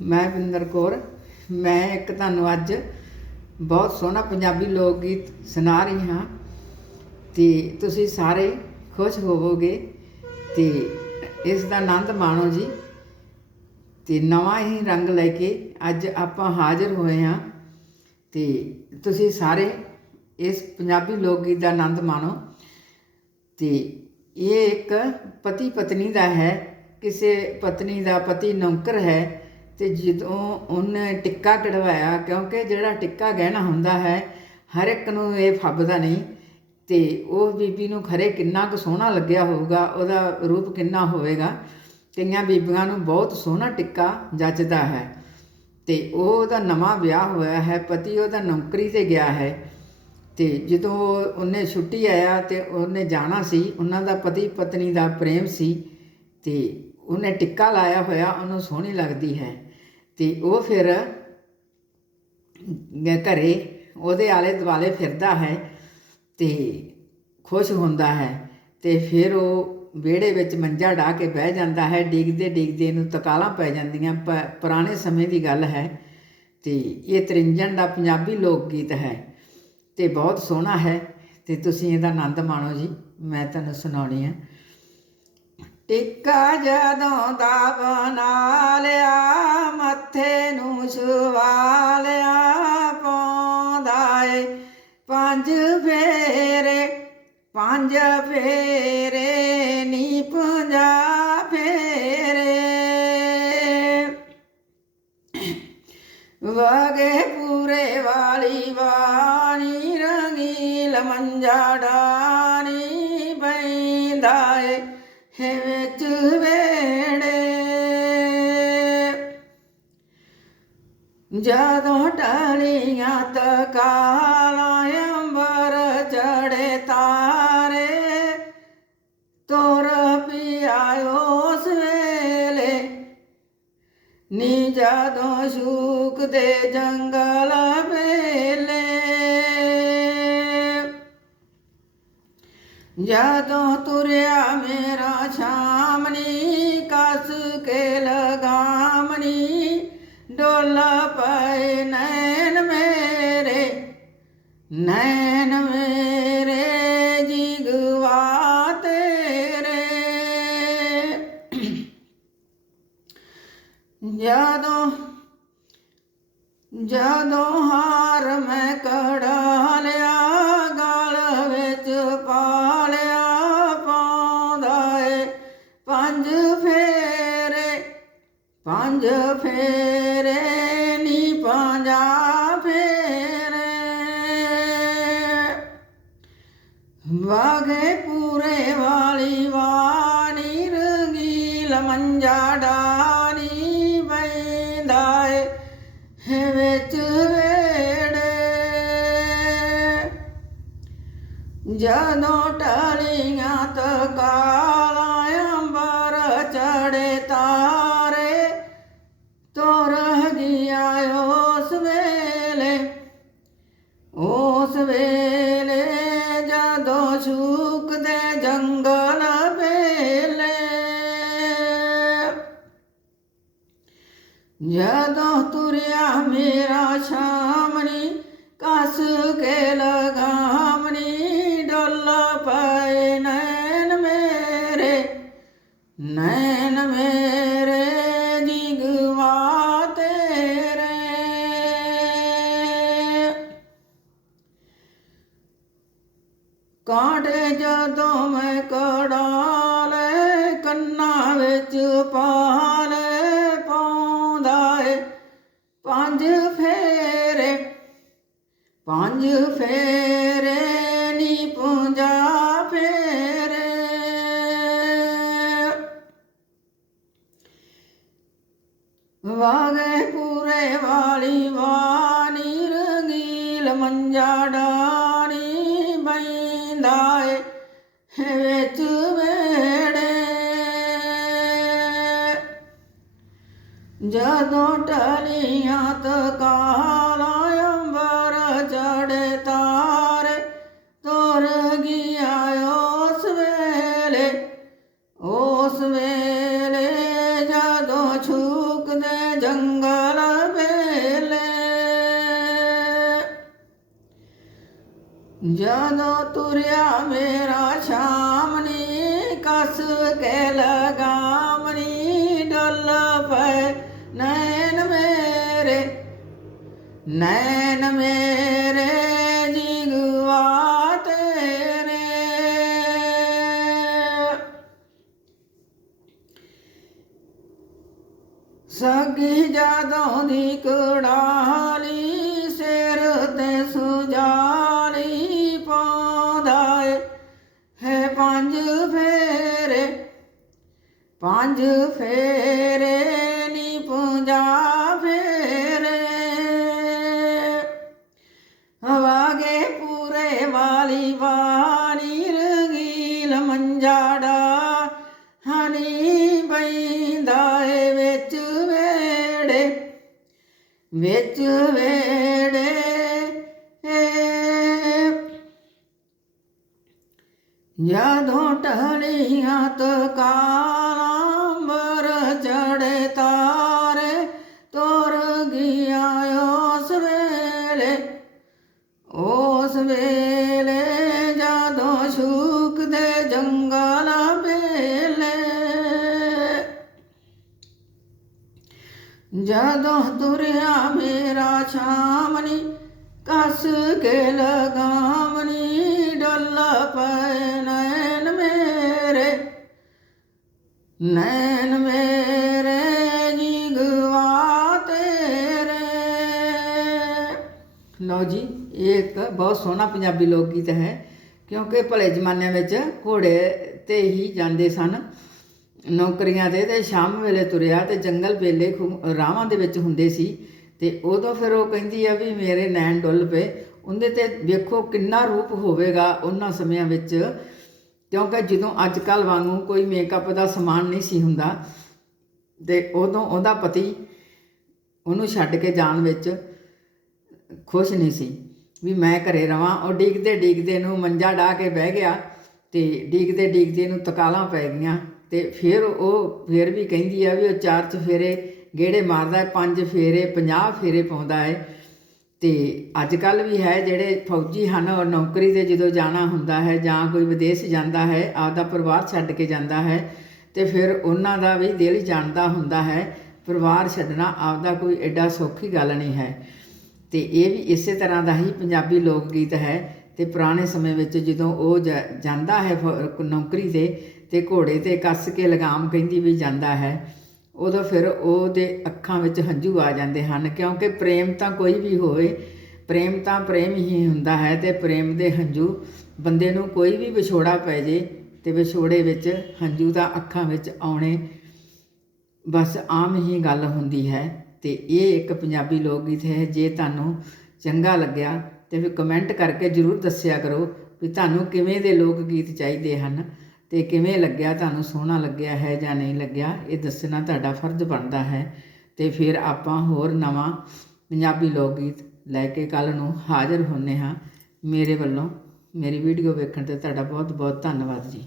ਮੈਂ ਬਿੰਦਰ ਕੌਰ, ਮੈਂ ਇੱਕ ਤੁਹਾਨੂੰ ਅੱਜ ਬਹੁਤ ਸੋਹਣਾ ਪੰਜਾਬੀ ਲੋਕ ਗੀਤ ਸੁਣਾ ਰਹੀ ਹਾਂ ਤੇ ਤੁਸੀਂ ਸਾਰੇ ਖੁਸ਼ ਹੋਵੋਗੇ ਤੇ ਇਸ ਦਾ ਆਨੰਦ ਮਾਣੋ ਜੀ ਤੇ ਨਵਾਂ ਹੀ ਰੰਗ ਲੈ ਕੇ ਅੱਜ ਆਪਾਂ ਹਾਜ਼ਰ ਹੋਏ ਹਾਂ ਤੇ ਤੁਸੀਂ ਸਾਰੇ ਇਸ ਪੰਜਾਬੀ ਲੋਕ ਗੀਤ ਦਾ ਆਨੰਦ ਮਾਣੋ ਤੇ ਇਹ ਇੱਕ ਪਤੀ ਪਤਨੀ ਦਾ ਹੈ, ਕਿਸੇ ਪਤਨੀ ਦਾ ਪਤੀ ਨੌਕਰ ਹੈ ਤੇ ਜਦੋਂ ਉਹਨੇ ਟਿੱਕਾ ਕਢਵਾਇਆ, ਕਿਉਂਕਿ ਜਿਹੜਾ ਟਿੱਕਾ ਗਹਿਣਾ ਹੁੰਦਾ ਹੈ, ਹਰ ਇੱਕ ਨੂੰ ਇਹ ਫੱਬਦਾ ਨਹੀਂ ਤੇ ਉਹ ਬੀਬੀ ਨੂੰ ਖਰੇ ਕਿੰਨਾ ਕੁ ਸੋਹਣਾ ਲੱਗਿਆ ਹੋਊਗਾ, ਉਹਦਾ ਰੂਪ ਕਿੰਨਾ ਹੋਵੇਗਾ। ਕਈਆਂ ਬੀਬੀਆਂ ਨੂੰ ਬਹੁਤ ਸੋਹਣਾ ਟਿੱਕਾ ਜੱਜਦਾ ਹੈ ਤੇ ਉਹ ਉਹਦਾ ਨਵਾਂ ਵਿਆਹ ਹੋਇਆ ਹੈ, ਪਤੀ ਉਹਦਾ ਨੌਕਰੀ ਤੇ ਗਿਆ ਹੈ ਤੇ ਜਦੋਂ ਉਹਨੇ ਛੁੱਟੀ ਆਇਆ ਤੇ ਉਹਨੇ ਜਾਣਾ ਸੀ, ਉਹਨਾਂ ਦਾ ਪਤੀ ਪਤਨੀ ਦਾ ਪ੍ਰੇਮ ਸੀ ਤੇ ਉਹਨੇ ਟਿੱਕਾ ਲਾਇਆ ਹੋਇਆ, ਉਹਨੂੰ ਸੋਹਣੀ ਲੱਗਦੀ ਹੈ। ਤੇ ਉਹ ਫਿਰ ਘਰੇ ਉਹਦੇ ਆਲੇ ਦੁਆਲੇ ਫਿਰਦਾ ਹੈ ਤੇ ਖੁਸ਼ ਹੁੰਦਾ ਹੈ ਤੇ ਫਿਰ ਉਹ ਵਿਹੜੇ ਵਿੱਚ ਮੰਜਾ ਢਾ ਕੇ ਬਹਿ ਜਾਂਦਾ ਹੈ, ਡਿੱਗਦੇ ਡਿੱਗਦੇ ਨੂੰ ਤਕਾਲਾਂ ਪੈ ਜਾਂਦੀਆਂ, ਪ- ਪੁਰਾਣੇ ਸਮੇਂ ਦੀ ਗੱਲ ਹੈ ਤੇ ਇਹ ਤ੍ਰਿੰਜਣ ਦਾ ਪੰਜਾਬੀ ਲੋਕ ਗੀਤ ਹੈ ਤੇ ਬਹੁਤ ਸੋਹਣਾ ਹੈ ਤੇ ਤੁਸੀਂ ਇਹਦਾ ਆਨੰਦ ਮਾਣੋ ਜੀ, ਮੈਂ ਤੁਹਾਨੂੰ ਸੁਣਾਉਣੀ ਆ। ਟਿੱਕਾ ਜਦੋਂ ਦਾ ਬਣਾ ਲਿਆ ਮੱਥੇ ਨੂੰ ਛੁਵਾ ਲਿਆ ਪਾਉਂਦਾ ਏ। ਪੰਜ ਫੇਰੇ ਪੰਜ ਫੇਰੇ, ਨੀ ਪੰਜਾ ਫੇਰੇ। ਵਗੇ ਪੂਰੇ ਵਾਲੀ ਬਾਣੀ ਰੰਗੀਲ ਮੰਜਾ ਡਾਣੀ ਬੈਂਦਾ ਏ। ਹੈ ਵਿੱਚ ਵੇੜੇ ਜਦੋਂ ਟਾਲੀਆਂ ਤਕਾਲਾਂ ਅੰਬਰ ਚੜੇ ਤਾਰੇ, ਤੋਰ ਪਿਆ ਉਸ ਵੇਲੇ। ਨੀ ਜਦੋਂ ਸ਼ੂਕ ਦੇ ਜੰਗਲ ਜਦੋਂ ਤੁਰਿਆ ਮੇਰਾ ਸ਼ਾਮਨੀ, ਕਸ ਕੇ ਲਗਾਮਨੀ, ਡੋਲਾ ਪਏ ਨੈਣ ਮੇਰੇ ਨੈਣ ਮੇਰੇ ਜਿਗਵਾ ਤੇਰੇ। ਜਦੋਂ ਜਦੋਂ ਹਾਰ ਮੈਂ ਕੜਾ ਲਿਆ ਪੰਜ ਫੇਰੇ ਨੀ ਪੰਜਾ ਫੇਰੇ। ਵਾਗੇ ਪੂਰੇ ਵਾਲੀ ਵਾਣੀ ਰੰਗੀਲ ਮੰਜਾ ਡਾਣੀ ਬੈਂਦਾ ਏ ਵਿੱਚ ਵੇੜੇ। ਜਦੋਂ ਟਾਲੀਆਂ ਤਕਾਲਾਂ ਕਾਂਟੇ ਜਦੋਂ ਮੈਂ ਕੜਾਲੇ ਕੰਨਾਂ ਵਿੱਚ ਪਾਲੇ ਪਾਉਂਦਾ ਏ। ਪੰਜ ਫੇਰੇ ਪੰਜ ਫੇਰੇ ਬੈਂਦਾ ਏ ਵਿੱਚ ਵੇੜੇ। ਜਦੋਂ ਟਰੀਆਂ ਤਕਾਲਾਂ ਜਦੋਂ ਤੁਰਿਆ ਮੇਰਾ ਸ਼ਾਮਨੀ, ਕਸ ਕੇ ਲਗਾਮਨੀ, ਡੁੱਲ ਪਏ ਨੈਣ ਮੇਰੇ ਨੈਣ ਮੇਰੇ ਜਿਗਵਾ ਤੇਰੇ। ਸਗੀ ਜਦੋਂ ਦੀ ਕੜਾਲੀ ਸਿਰ ਤੇ ਸੁਜਾਲੀ ਪੰਜ ਫੇਰੇ ਨੀ ਪੁੰਜਾ ਫੇਰੇ। ਹਵਾਗੇ ਪੂਰੇ ਵਾਲੀ ਵਾਲੀ ਰੰਗੀਲ ਮੰਜਾੜਾ ਹਨੀ ਬੈਂਦਾ ਏ ਵਿੱਚ ਵੇੜੇ। ਵਿੱਚ ਵੇੜੇ ਜਦੋਂ ਟਹਲੀਆਂ ਤਕਾਂਬਰ ਜਦੋਂ ਤੁਰਿਆ ਮੇਰਾ ਸ਼ਾਮਨੀ ਕਸ ਕੇ ਲਗਾਮਨੀ ਡੁੱਲ ਪਏ ਨੈਣ ਮੇਰੇ। ਨੈਣ ਮੇਰੇ ਜਿਗਵਾ ਤੇਰੇ। ਲਓ ਜੀ, ਇਹ ਇੱਕ ਬਹੁਤ ਸੋਹਣਾ ਪੰਜਾਬੀ ਲੋਕ ਗੀਤ ਹੈ, ਕਿਉਂਕਿ ਭਲੇ ਜ਼ਮਾਨਿਆਂ ਵਿੱਚ ਘੋੜੇ ਤੇ ਹੀ ਜਾਂਦੇ ਸਨ। ਨੌਕਰੀਆਂ ਤੇ ਤੇ ਸ਼ਾਮ ਵੇਲੇ ਤੁਰਿਆ ਤੇ ਜੰਗਲ ਵੇਲੇ ਖੂ- ਰਾਹਾਂ ਦੇ ਵਿੱਚ ਹੁੰਦੇ ਸੀ। ਤੇ ਉਦੋਂ ਫਿਰ ਉਹ ਕਹਿੰਦੀ ਆ ਵੀ ਮੇਰੇ ਨੈਣ ਡੁੱਲ ਪਏ। ਉਹਦੇ ਤੇ ਵੇਖੋ ਕਿੰਨਾ ਰੂਪ ਹੋਵੇਗਾ ਉਹਨਾਂ ਸਮਿਆਂ ਵਿੱਚ। ਕਿਉਂਕਿ ਜਦੋਂ ਅੱਜ ਕੱਲ ਵਾਂਗੂ ਕੋਈ ਮੇਕਅਪ ਦਾ ਸਮਾਨ ਨਹੀਂ ਸੀ ਹੁੰਦਾ, ਤੇ ਉਦੋਂ ਉਹਦਾ ਪਤੀ ਉਹਨੂੰ ਛੱਡ ਕੇ ਜਾਣ ਵਿੱਚ ਖੁਸ਼ ਨਹੀਂ ਸੀ। ਵੀ ਮੈਂ ਘਰੇ ਰਵਾਂ। ਉਹ ਡੀਕਦੇ ਡੀਕਦੇ ਨੂੰ ਮੰਜਾ ਢਾ ਕੇ ਬਹਿ ਗਿਆ ਤੇ ਡੀਕਦੇ ਡੀਕਦੇ ਨੂੰ ਤਕਾਲਾਂ ਪੈ ਗਈਆਂ। ਤੇ ਫਿਰ ਉਹ ਫਿਰ ਵੀ ਕਹਿੰਦੀ ਆ ਵੀ ਉਹ ਚਾਰ ਚਫੇਰੇ ਗੇੜੇ ਮਾਰਦਾ ਹੈ, ਪੰਜ ਫੇਰੇ 50 ਫੇਰੇ ਪਾਉਂਦਾ ਹੈ। ਤੇ ਅੱਜ ਕੱਲ ਵੀ ਹੈ ਜਿਹੜੇ ਫੌਜੀ ਹਨ ਉਹ ਨੌਕਰੀ ਤੇ ਜਦੋਂ ਜਾਣਾ ਹੁੰਦਾ ਹੈ ਜਾਂ ਕੋਈ ਵਿਦੇਸ਼ ਜਾਂਦਾ ਹੈ ਆਪਦਾ ਪਰਿਵਾਰ ਛੱਡ ਕੇ ਜਾਂਦਾ ਹੈ ਤੇ ਫਿਰ ਉਹਨਾਂ ਦਾ ਵੀ ਦਿਲ ਜਾਣਦਾ ਹੁੰਦਾ ਹੈ ਪਰਿਵਾਰ ਛੱਡਣਾ ਆਪਦਾ ਕੋਈ ਐਡਾ ਸੌਖੀ ਗੱਲ ਨਹੀਂ ਹੈ। ਤੇ ਇਹ ਵੀ ਇਸੇ ਤਰ੍ਹਾਂ ਦਾ ਹੀ ਪੰਜਾਬੀ ਲੋਕ ਗੀਤ ਹੈ ਤੇ ਪੁਰਾਣੇ ਸਮੇਂ ਵਿੱਚ ਜਦੋਂ ਉਹ ਜਾ- ਜਾਂਦਾ ਹੈ ਫ- ਨੌਕਰੀ ਤੇ ਤੇ ਘੋੜੇ ਤੇ ਕੱਸ ਕੇ ਲਗਾਮ ਕਹਿੰਦੀ ਵੀ ਜਾਂਦਾ ਹੈ, ਉਦੋਂ ਫਿਰ ਉਹਦੇ ਅੱਖਾਂ ਵਿੱਚ ਹੰਝੂ ਆ ਜਾਂਦੇ ਹਨ, ਕਿਉਂਕਿ ਪ੍ਰੇਮ ਤਾਂ ਕੋਈ ਵੀ ਹੋਵੇ, ਪ੍ਰੇਮ ਤਾਂ ਪ੍ਰੇਮ ਹੀ ਹੁੰਦਾ ਹੈ ਤੇ ਪ੍ਰੇਮ ਦੇ ਹੰਝੂ ਬੰਦੇ ਨੂੰ ਕੋਈ ਵੀ ਵਿਛੋੜਾ ਪੈ ਜੇ ਤੇ ਵਿਛੋੜੇ ਵਿੱਚ ਹੰਝੂ ਤਾਂ ਅੱਖਾਂ ਵਿੱਚ ਆਉਣੇ ਬਸ ਆਮ ਹੀ ਗੱਲ ਹੁੰਦੀ ਹੈ ਤੇ ਇਹ ਇੱਕ ਪੰਜਾਬੀ ਲੋਕ ਗੀਤ ਹੈ, ਜੇ ਤੁਹਾਨੂੰ ਚੰਗਾ ਲੱਗਿਆ ਤੇ ਫਿਰ ਕਮੈਂਟ ਕਰਕੇ ਜਰੂਰ ਦੱਸਿਆ ਕਰੋ ਵੀ ਤੁਹਾਨੂੰ ਕਿਵੇਂ ਦੇ ਲੋਕ ਗੀਤ ਚਾਹੀਦੇ ਹਨ। ਤੇ ਕਿਵੇਂ ਲੱਗਿਆ, ਤੁਹਾਨੂੰ ਸੋਹਣਾ ਲੱਗਿਆ ਹੈ ਜਾਂ ਨਹੀਂ ਲੱਗਿਆ, ਇਹ ਦੱਸਣਾ ਤੁਹਾਡਾ ਫਰਜ਼ ਬਣਦਾ ਹੈ। ਤੇ ਫਿਰ ਆਪਾਂ ਹੋਰ ਨਵਾਂ ਪੰਜਾਬੀ ਲੋਕ ਗੀਤ ਲੈ ਕੇ ਕੱਲ ਨੂੰ ਹਾਜ਼ਰ ਹੁੰਨੇ ਹਾਂ। ਮੇਰੇ ਵੱਲੋਂ ਮੇਰੀ ਵੀਡੀਓ ਵੇਖਣ ਤੇ ਤੁਹਾਡਾ ਬਹੁਤ ਬਹੁਤ ਧੰਨਵਾਦ ਜੀ।